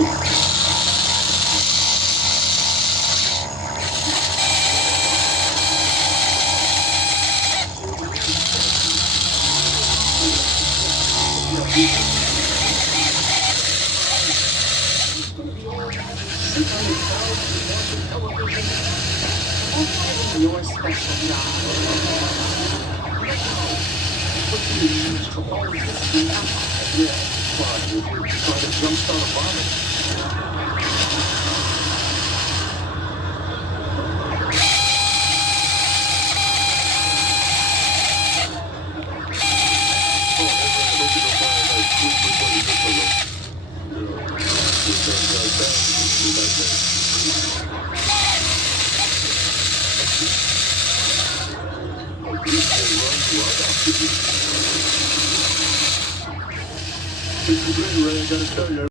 Your special job. What do you use to hold this thing up? Yeah, fine. If you're trying to jumpstart a bomb. Ray, I gotta tell you.